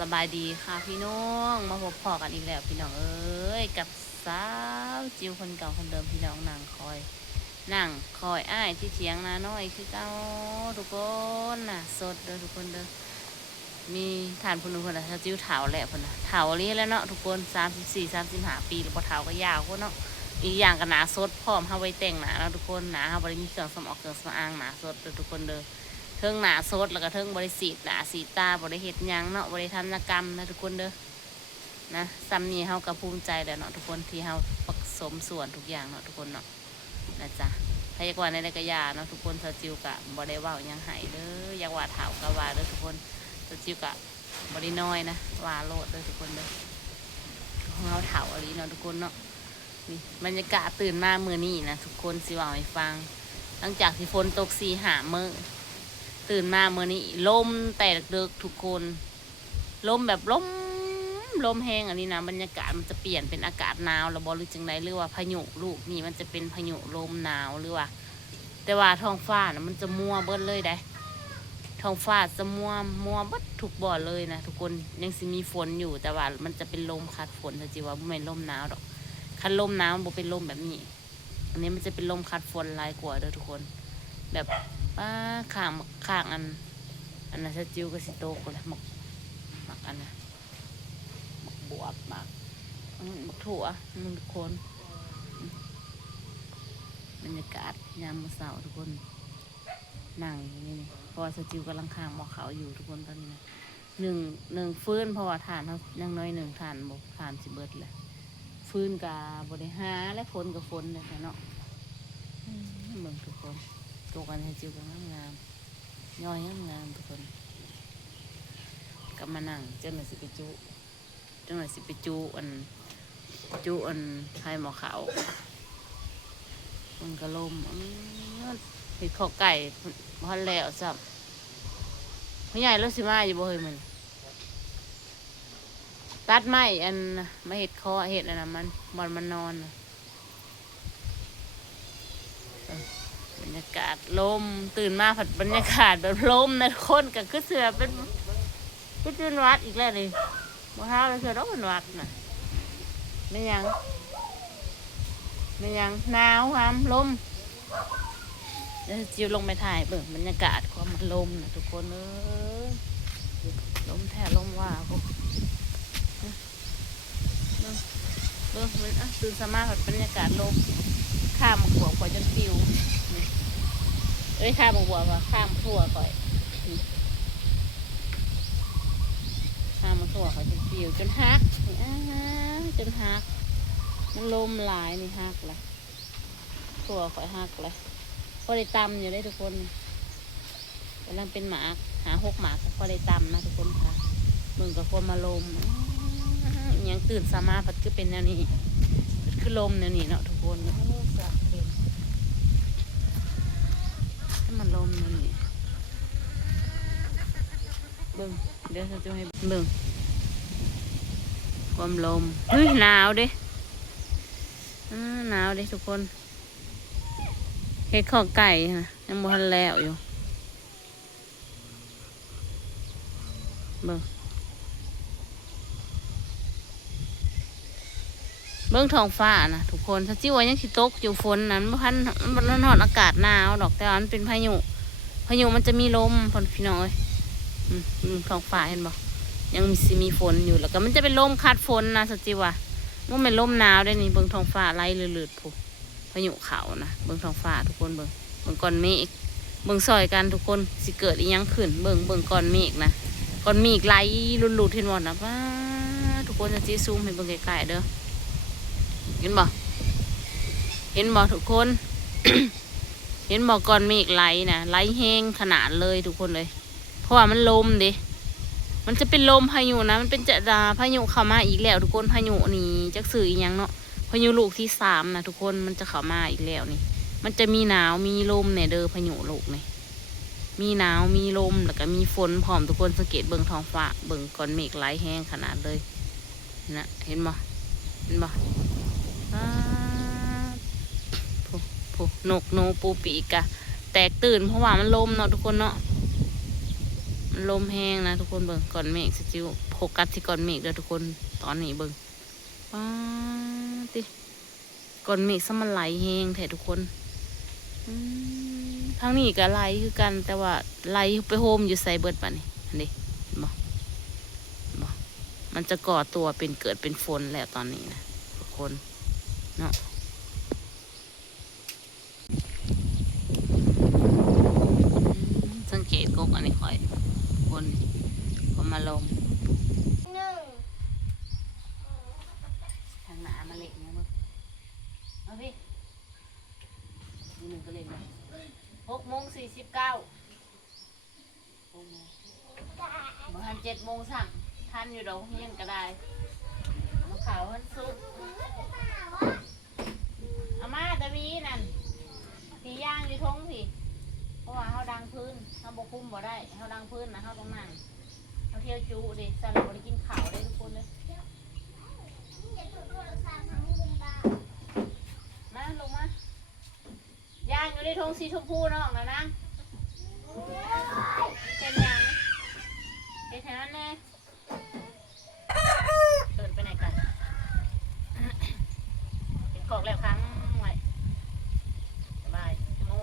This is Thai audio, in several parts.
สบายดีค่ะพี่น้องมาพบพอกันอีกแล้วพี่น้องเอ้ยกับสาวจิวคนเก่าคนเดิมพี่น้องนั่งคอยอ้ายที่เถียงนาน้อยคือเก่าทุกคนน่ะสดเด้อทุกคนเด้อมีฐานพนุคนน่ะจิวเถาแหละคนน่ะเถาเรียแล้วเนาะทุกคน34-35 ปีหรือพอเถาก็ยาวคนเนาะอีกอย่างก็หนาสดพร้อมเฮาไว้แต่งหนาแล้วทุกคนหนาเฮาบ่ได้มีเครื่องสำอางหนาสดเด้อทุกคนเด้อเทิงหนาสดแล้วก็เทิงบริสีหนาสีตาบริเฮ็ดยังเนาะบริทำนกรรมนะทุกคนเด้อนะซ้ำนี้เฮากับภูมิใจแล้วเนาะทุกคนที่เฮาผสมส่วนทุกอย่างเนาะทุกคนเนาะนะจ๊ะพยากรณ์ในกระยาเนาะทุกคนสจิวกะบริว่ายังหายเด้ออยากว่าเถากะว่าเด้อทุกคนสจิวกะบริน้อยนะว่าโลดเด้อทุกคนเด้อของเฮาเถาอะไรเนาะทุกคนเนาะนี่บรรยากาศตื่นมาเมื่อนี้นะทุกคนสิว่าให้ฟังหลังจากที่ฝนตก4-5 มื้อตื่นมาเมื่อนี้ลมแต่เดึกทุกคนลมแบบลมแห้งอันนี้นะบรรยากาศมันจะเปลี่ยนเป็นอากาศหนาวแล้วบอหรือจังไรหรือว่าพายุลูกนี่มันจะเป็นพายุลมหนาวหรือว่าแต่ว่าท้องฟ้านะมันจะมัวเบิ้ลเลยได้ท้องฟ้าจะมัวบัดทุกบ่อเลยนะทุกคนยังสิมีฝนอยู่แต่ว่ามันจะเป็นลมคัดฝนแต่จีว่าไม่ลมหนาวดอกคันลมหนาวมันเป็นลมแบบนี้อันนี้มันจะเป็นลมคัดฝนลายกว่าเด้อทุกคนแบบป้าข้างอันนั้นสจิวก็สิโตกเลยหมักอันนะหมักบวบหมักถั่วมันทุกคนบรรยากาศยามมื้อเช้าทุกคนนั่งอย่างนี้พอสจิวกำลังข้างหมอกเขาอยู่ทุกคนตอนนี้นะหนึ่งฟื้นเพราะว่าฐานเขายังน้อยหนึ่งฐานบอกฐานสิเบิดเลยฟื้นกับบริหารและฝนกับฝนเนี่ยเนาะเมืองทุกคนตัวกันให้จิวกันงามย่อยงามทุกคนก็มานั่งเจ้าหน่อยสิไปจูอันไทยหมอขาวมันก็ลมเห็ดข้อไก่พอแล้วสับพ่อใหญ่รถสิมาอยู่บ่เฮ้ยมันตัดไม้อันมาเห็ดคอเห็ดอันนั้นมันนอนบรรยากาศลมตื่นมาผัดบรรยากาศแบบลมนะคนกับคือเสือเป็นวัดอีกแล้วเลยบ่เท้าเลยเสือต้องเป็นวัดน่ะไม่ยังหนาวครับลมเดี๋ยวจิวลงไปถ่ายเบิ่งบรรยากาศความมันลมนะทุกคนลมแท้ลมว่าพวกเบิ่งมันตื่นสมาผัดบรรยากาศลมข้ามหัวก่อยจนปิวข้ามหัวว่ะข้ามทั่วก่อยข้ามทั่วก่อยจนปิวจนฮักจนฮักมันลมหลายนี่ฮักเลยทั่วก่อยฮักเลยพอได้ตำอยู่ได้ทุกคนกำลังเป็นหมากหา6 หมากพอได้ตำนะทุกคนค่ะมึงกับคนมาลมยังตื่นสามารถปัดคือเป็นแนวนี้คือลมแนวนี้เนาะทุกคนให้มันลมแนวนี้เบิ่งเดี๋ยวจะให้เบิ่งความลมเฮ้ยหนาวเด้ทุกคนเห็ดข้อไก่นะยังบ่ทันแล้วอยู่เบิ่งท้องฟ้านะทุกคนถ้าจิ้วยังสิตกอยู่ฝนนั้นมันร้อนอากาศหนาวดอกแต่มันเป็นพายุมันจะมีลมพอนพี่น้องเอ้ยท้องฟ้าเห็นบ่ยังมีฝนอยู่แล้วก็มันจะเป็นลมคัดฝนนะสัจจิวะมันเป็นลมหนาวได้นี่เบิ่งท้องฟ้าไล่เลือดๆผู้พายุเขานะเบิ่งท้องฟ้าทุกคนเบิ่งก้อนเมฆเบิ่งซอยกันทุกคนสิเกิดอีหยังขึ้นเบิ่งก้อนเมฆนะก้อนเมฆไหลหลุดๆเห็นบ่นะป้าทุกคนจะจีซูมให้เบิ่งไกลๆเด้อเห็นบ่ทุกคน เห็นบ่ก้อนเมฆไหลนะไหลแห้งขนาดเลยทุกคนเลยเพราะว่ามันลมดิมันจะเป็นลมพายุนะมันเป็นพายุเข้ามาอีกแล้วทุกคนพายุนี่จักสื่ออีกอย่างเนาะพายุลูกที่3นะทุกคนมันจะเข้ามาอีกแล้วนี่ มันจะมีหนาวมีลมเนี่ยเด้อพายุโลกเนี่ยมีหนาวมีลมแล้วก็มีฝนพร้อมทุกคนสังเกตเบิ่งท้องฟ้าเบิ่งก้อนเมฆไหลแห้งขนาดเลยนะเห็นบ่เห็นบ่ผู้นกโนปูปีกะแตกตื่นเพราะว่ามันลมเนาะทุกคนเนาะมันลมแห้งนะทุกคนเบิ่งก้อนเมฆสจิวโฟกัสที่ก้อนเมฆเด้อทุกคนตอนนี้เบิ่งว้าติก้อนเมฆซะมันไหลแห้งแท้ทุกคนทางนี้ก็ไหลคือกันแต่ว่าไหลไปโฮมอยู่ไซเบิร์ดป่ะนี่อันนี้เห็นบ่มันจะก่อตัวเป็นเกิดเป็นฝนแล้วตอนนี้นะทุกคนเนาะสังเกตกกอันนี้ค่อยคนพอมาลงทางหนามาเล็กเนี่ยมั้งเอาพี่หนึ่งก็เล็กเลย6:49บางทัน7:00สั่งทันอยู่ดอกเฮียนก็ได้มาข่าวมันสุกเอามาตะวีนั่นสีย่างอยู่ทงสิเพราะว่าเขาดังพื้นเขาบกคุ้มบ่ได้เขาดังพื้นนะเขาต้องนั่งเขาเที่ยวจูดิสลับไปกินข้าวเลยทุกคนเลยมาลงมาย่างอยู่ในทงสีชมพูน้องนะเป็นยังเป็นแถวนั้นเลยเดินไปไหนกันเห็นกอกแล้วครั้งไว้สบายมอง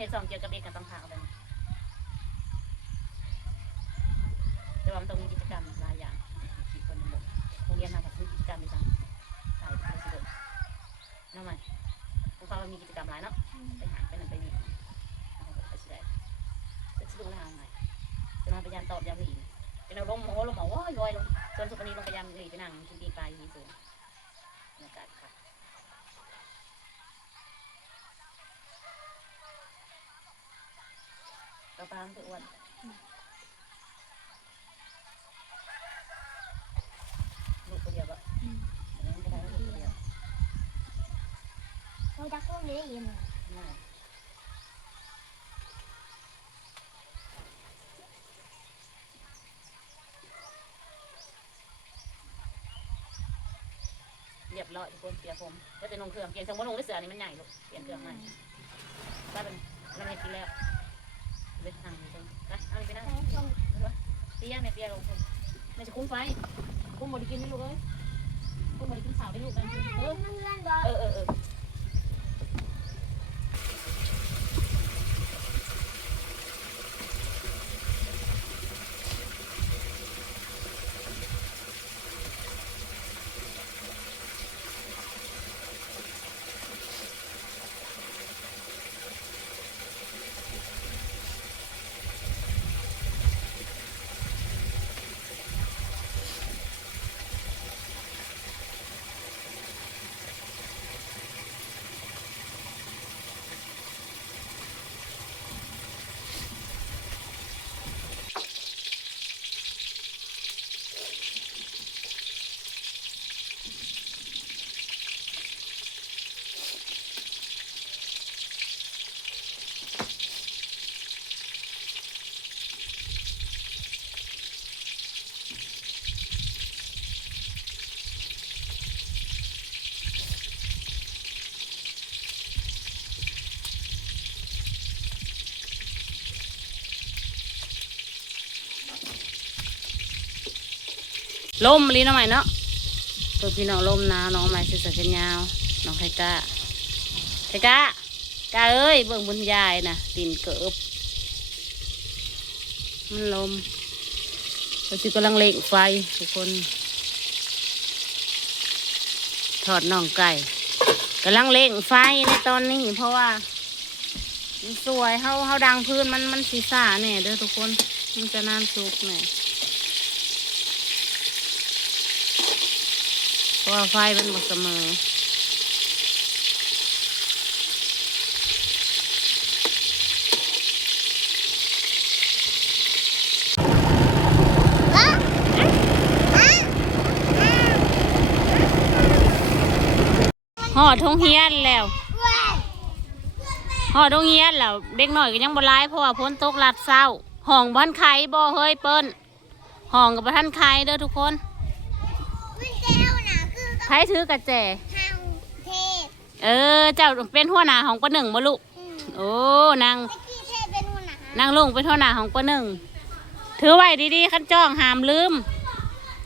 เทศสองเกี่ยวกับเด็กกับต้องพาเอาไปแต่ว่ามันต้องมีกิจกรรมหลายอย่างที่คนบอกโรงเรียนทำกับกิจกรรมไปจังถ่ายไปสิเดินน้องใหม่พวกเขามีกิจกรรมหลายเนาะไปหาไปนั่นไปนี่ไปสิได้จะดูแลยังไงจะมาพยายามตอบยามหลีเป็นเราลงหมอว่าลอยลงส่วนสุพรรณีลงพยายามหลีไปนั่งกินปีปลายอยู่ที่สูงบรรยากาศค่ะกระปังตัวอ้วนลูกคนเดียวแบบนี้ก็ได้ลูกคนเดียวเราจะกู้เลี้ยงยังไงเรียบร้อยทุกคนเปลี่ยนผมก็จะนุ่งเครื่องเปลี่ยนสมมตินุ่งได้เสือนี่มันใหญ่ลูกเปลี่ยนเครื่องใหม่ได้เป็นเราเห็นกินแล้วไปทางนี้ไปเอาไปนั่งเตี้ยเนี่ยเตี้ยลงคนไม่จะคุ้มไฟคุ้มหมดกินได้ลูกเอ้ยคุ้มหมดกินสาวได้ลูกกันเออ ลมลีน้องใหม่เนาะตัวพี่น้องลมหนาวน้องใหม่เสื้อแขนยาวน้องไทก้าเอ้ยเบิ่งบนยายนะตีนเกิบมันลมเราจิกำลังเล่งไฟทุกคนถอดน่องไก่กำลังเล่งไฟในตอนนี้เพราะว่ามันสวยเฮาดังพื้นมันสีซ่าเนี่ยเด้อทุกคนมันจะนานสุกเนี่ยเพราะว่าไฟมันหมดเสมอห่อทงเฮียนแล้วห่อทงเฮียนแล้วเด็กหน่อยก็ยังบ่ร้ายเพราะว่าพ้นตกลัดเศร้าห้องบ้านไข่บ่เฮ้ยเปิ้นห้องกับบ้านไข่เด้อทุกคนไผถือกระแจเจ้าเป็นหัวหน้าของป้าหนึ่งบ่ลูกโอ้นางลุงเป็นหัวหน้าของป้าหนึ่งถือไว้ดีๆขั้นจ้องหามลืม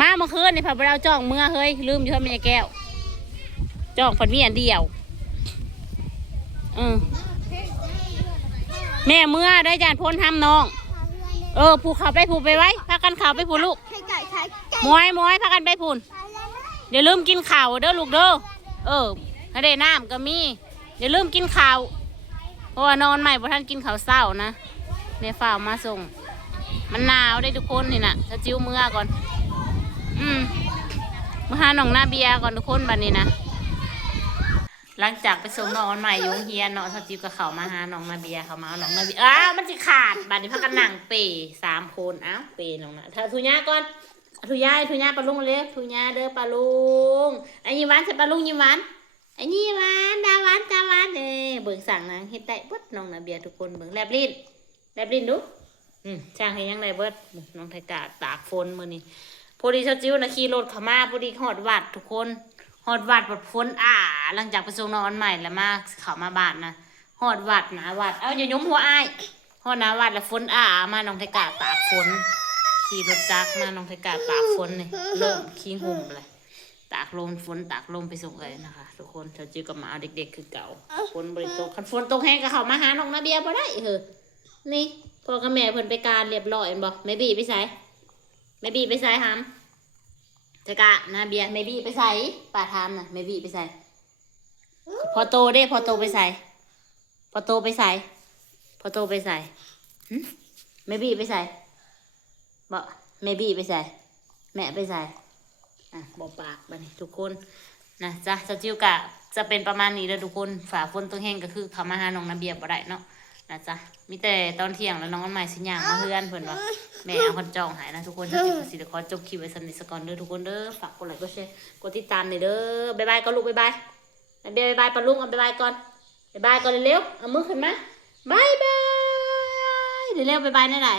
มาเมื่อคืนนี่พาเราจ้องเมื่อเฮ้ยลืมอยู่ที่แม่แก้วจ้องฝันมีอันเดียวแม่เมื่อได้จานพ้นทำน้องผูกเขาไปผูกไปไว้พากันเขาไปผูกลูกมวยพากันไปผูนเดี๋ยวลืมกินข่าวเด้อลูกเด้อถ้าได้น้ำก็มีเดี๋ยวลืมกินข่าวเพราะว่านอนใหม่พอท่านกินข่าวเศร้านะแม่ฝ่ามาส่งมันหนาวได้ทุกคนนี่นะจะจิ้วเมื่อก่อนมาหาหนองนาเบียก่อนทุกคนบัดนี้นะหลังจากไปส่งน้องใหม่ยุงเฮียนเนาะสจิวกับเขามาหาน้องนาเบียเขามาน้องนาเบียมันจะขาดบัดนี้พักกันหนังเป3 คนเปน้องนะถ้าทุญ่าก่อนทุญ่าปลาลุงมาเร็วทุญ่าเด้อปลาลุงไอ้ยิ้มหวานใช่ปลาลุงยิ้มหวานไอ้นี่หวานดาหวานตาหวานเบิ่งสั่งนางเฮ็ดได้เบิดน้องนาเบียทุกคนเบิ่งแลบลิ้นดูช่างให้ยังได้เบิดน้องไทกาตากฝนมื้อนี้พอดีสจิวนะขี่รถเข้ามาพอดีฮอดวัดทุกคนฮอดวัดฝนหลังจากไปส่งน้องอันใหม่แล้วมาเข้ามาบ้านนะฮอดวัดหนาวัดอย่ายุ้มหัวอ้ายฮอดหนาวัดแล้วฝนมาน้องไทกาตากฝนขี่รถจักรมาน้องไทกาตากฝนนี่เริ่มขี้หุ่มเลยตากลมฝนตากลมไปส่งเลยนะคะทุกคนสจิวกับมาเอาเด็กๆคือเก่าฝนบริโตคันฝนตกแห้งก็เข้ามาหาน้องนาเบียบ่ได้นี่พ่อกับแม่เพิ่นไปการเรียบร้อยบ่แม่บีไปใส่แม่บีไปใส่หำจะกะนาเบียแม่บีไปใส่ป่าทามน่ะแม่บีไปใส่พอโตไปใส่พอโตไปใส่แม่บีไปใส่บ่แม่บีไปใส่แม่ไปใส่บอกปากบัดนี้ทุกคนนะจ้ะสจิวกะจะเป็นประมาณนี้เลยทุกคนฝ่าฝนตกแห้งก็คือเขามาหาน้องนาเบียบ่ได้เนาะนะจ๊ะมีแต่ตอนเที่ยงแล้วน้องอันใหม่สิย่างมาเฮือนเพิ่นว่าแม่เอาคนจองหายนะทุกคนจะสิขอจบคลิปไว้สักนิดสักก่อนเด้อทุกคนเด้อฝากกดไลค์กดแชร์กดติดตามหน่อยเด้อบ๊ายบายก่อนลูกบ๊ายบายปะลุงเอาบ๊ายบายก่อนเร็วๆเอามือขึ้นมาบ๊ายบายเดี๋ยวเร็วบ๊ายบายไหน